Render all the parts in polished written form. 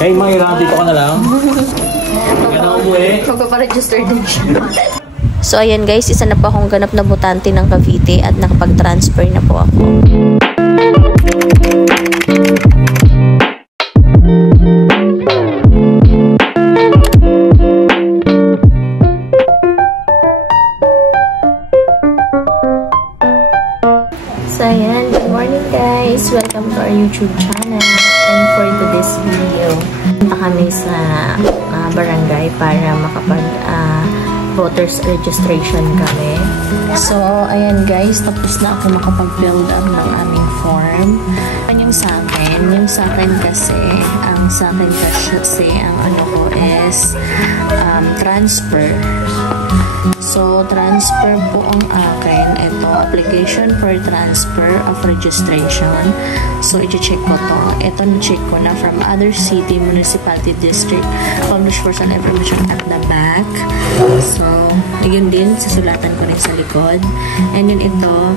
Hey, Myra, dito ka na lang. Magpaparegister din siya. So, ayan guys, isa na po akong ganap na botante ng Cavite at nakapag-transfer na po ako. So, ayan. Good morning guys. Welcome to our YouTube channel. And for today's video, punta kami sa barangay para makapag voters registration kami. So, ayan guys. Tapos na ako makapag-build up ng aming form. Yung sa akin kasi, ang ano ko is transfer. So, transfer po ang akin. Ito, application for transfer of registration. So, i-check ko to. Ito, na-check ko na from other city, municipality, district, published personal information at the back. So, yun din, sasulatan ko rin sa likod. And yun ito,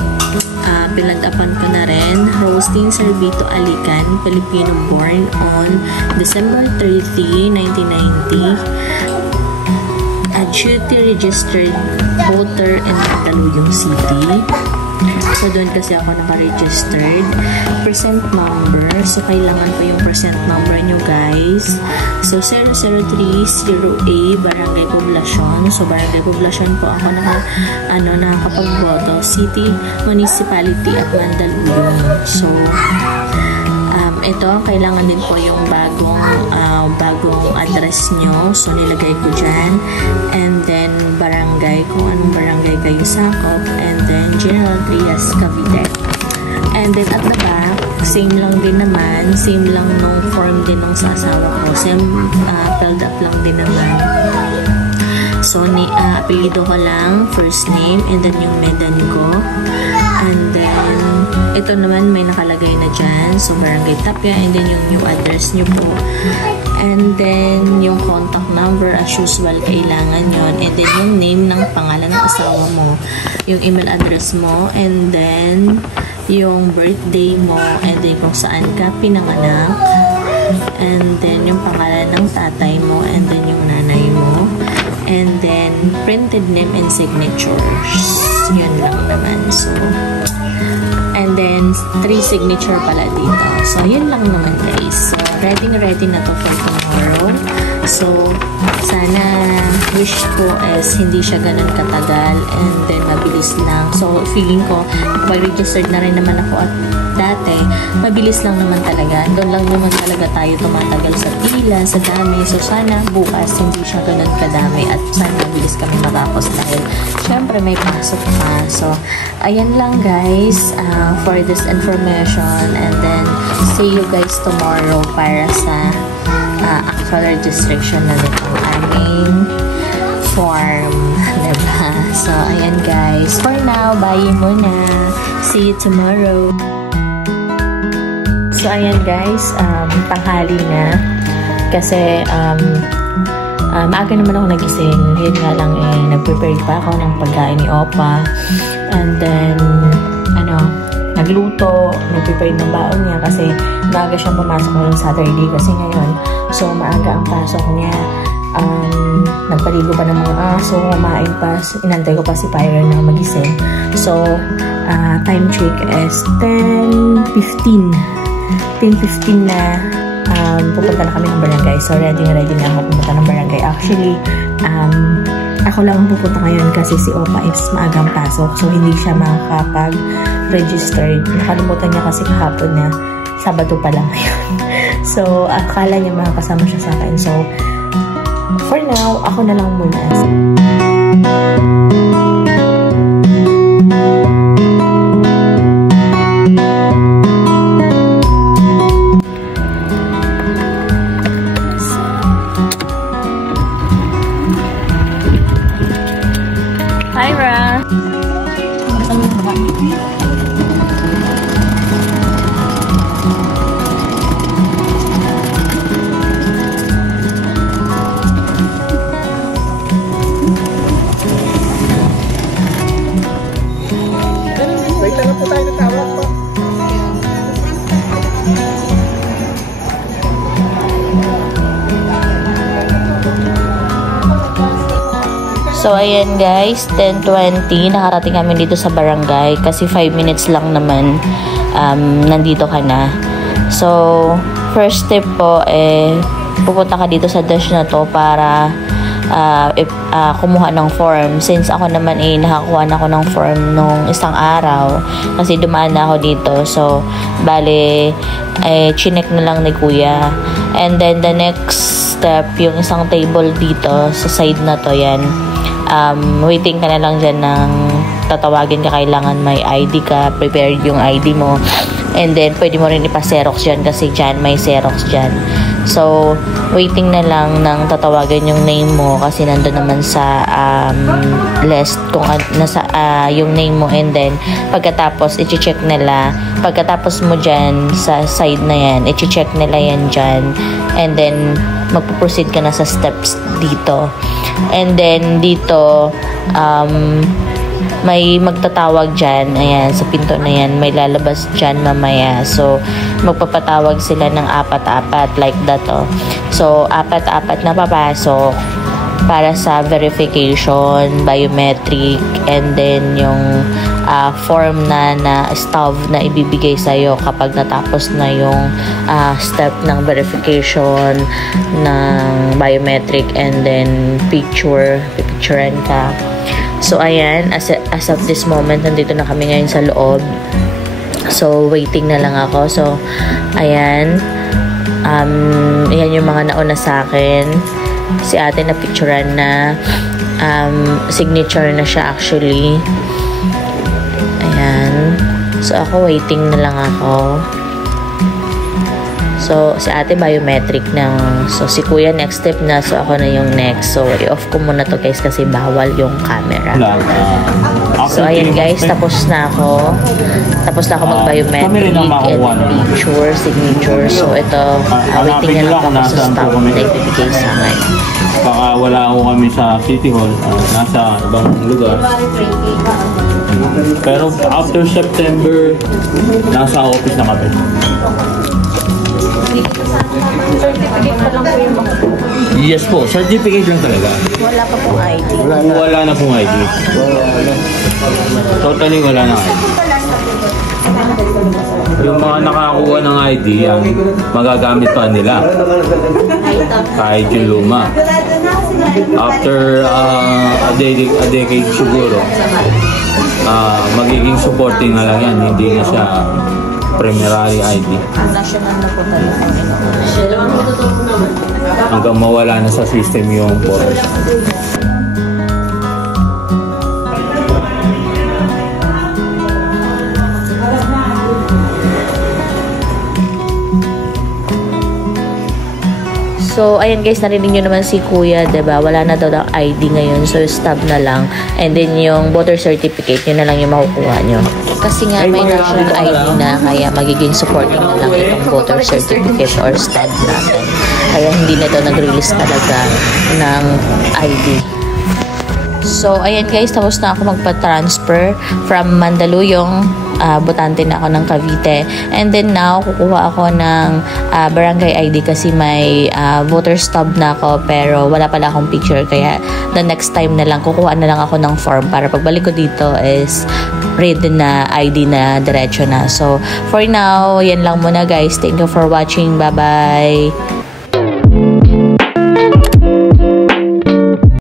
pinag-upan ko na rin. Rostin Servito Alican, Filipino, born on December 30, 1990. Duty registered voter in Mandaluyong City. So, doon kasi ako naka-registered. Percent number. So, kailangan ko yung percent number nyo, guys. So, 0030A, Barangay Poblacion. So, Barangay Poblacion po ako nakakapag-boto. City, Municipality at Mandaluyong. So, ito, kailangan din po yung bagong address nyo. So, nilagay ko dyan. And then, barangay, kung anong barangay kayo sakop. And then, General Trias, Cavite. And then, at the back, same lang din naman. Same lang nung form din nung sa asawa ko. Same, filled up lang din naman. So, apelido ko lang, first name, and then yung medan ko. And then, ito naman may nakalagay na dyan. So, Barangay Tapia, and then yung address nyo po. And then, yung contact number, as usual, kailangan yon. And then, yung name ng pangalan ng asawa mo. Yung email address mo. And then, yung birthday mo. And then, kung saan ka pinanganak. And then, yung pangalan ng tatay mo. And then, yung nanay mo. And then, printed name and signatures. Yun lang naman. So, and then, 3 signature pala dito. So, yun lang naman guys. So, ready na to for tomorrow. So, sana wish ko is hindi siya ganun katagal and then mabilis lang. So, feeling ko, pag-registered na rin naman ako at dati, mabilis lang naman talaga. Doon lang naman talaga tayo tumatagal sa pila, sa dami. So, sana bukas hindi siya ganun kadami at sana mabilis kami matapos dahil syempre may pasok pa. So, ayan lang guys for this information and then see you guys tomorrow para sa actual registration na nitong aming form. Diba? So, ayan guys. For now, bye muna. See you tomorrow. So, ayan guys. Tanghali na. Kasi, maaga naman ako nagising. Yun nga lang nag-prepare pa ako ng pagkain ni Opa. And then, nagluto, nag-prepare ng baon niya kasi maaga siyang pumasok ngayong Saturday kasi ngayon. So, maaga ang pasok niya. Nagpaligo pa ng mga aso, kumain pa. Inantay ko pa si Pyra na magising. So, time check is 10:15. 10:15 na pupunta na kami ng barangay. So, ready na ako pupunta ng barangay. Actually, ako lang ang pupunta ngayon kasi si Opa is maagang pasok. So, hindi siya makakapag-registered. Nakalimutan niya kasi kahapon na Sabado pa lang ngayon. So, akala niya makakasama siya sa akin. So, for now, ako na lang muna. Hi, Ra! So, ayan guys, 10:20, nakarating kami dito sa barangay kasi 5 minutes lang naman nandito ka na. So, first step po, pupunta ka dito sa dash na to para kumuha ng form. Since ako naman nakakuha na ako ng form nung isang araw kasi dumaan na ako dito. So, bale, chinek na lang ni kuya. And then, the next step, yung isang table dito sa side na to, yan. Waiting ka na lang dyan ng tatawagin ka, kailangan may ID ka, prepared yung ID mo. And then, pwede mo rin ipa-xerox dyan kasi dyan, may xerox dyan. So, waiting na lang ng tatawagan yung name mo kasi nandun naman sa list kung nasa yung name mo. And then, pagkatapos, i-check nila. Pagkatapos mo dyan, sa side na yan, i-check nila yan dyan. And then, magpo-proceed ka na sa steps dito. And then, dito, may magtatawag dyan. Ayan, sa pinto na yan. May lalabas dyan mamaya. So, magpapatawag sila ng apat-apat like that, oh. So, apat-apat na papasok para sa verification, biometric, and then yung form na stub na ibibigay sa'yo kapag natapos na yung step ng verification ng biometric, and then picturean ka. So, ayan, as of this moment, nandito na kami ngayon sa loob. So, waiting na lang ako. So, ayan. Ayan yung mga nauna sa akin. Si ate na picturean na. Signature na siya actually. Ayan. So, ako waiting na lang ako. So, si ate biometric na. So, si kuya next step na. So, ako na yung next. So, i-off ko muna to guys kasi bawal yung camera. So, ayan guys. Tapos na ako. Mag-biometric and picture, signature. So, ito. Waiting na lang ako sa staff na ibibigay sa akin. Baka wala ako kami sa City Hall. Nasa ibang lugar. Pero after September, nasa office na kami. Certificate pa lang po yung Yes po, certificate lang talaga. wala pa pong ID. Wala na pong ID. Totally wala na ID. Yung mga nakakuha ng ID, yan, magagamit pa nila. Kahit yung luma. After a decade siguro, magiging supporting na lang yan. Hindi na siya primary ID. National na po talaga. Hanggang mawala na sa system yung photos. So, ayan guys, narinig nyo naman si kuya, diba? Wala na daw ng ID ngayon. So, stub na lang. And then, yung voter certificate, yun na lang yung makukuha nyo. Kasi nga, may national ID na, kaya magiging supporting na lang itong voter certificate or stub natin. Kaya hindi na daw nag-release talaga ng ID. So, ayan guys, tapos na ako magpa-transfer from Mandaluyong. Botante na ako ng Cavite. And then now, kukuha ako ng barangay ID kasi may voter stub na ako pero wala pala akong picture. Kaya the next time na lang, kukuha na lang ako ng form para pagbalik ko dito is ready na ID na diretso na. So, for now, yan lang muna guys. Thank you for watching. Bye-bye!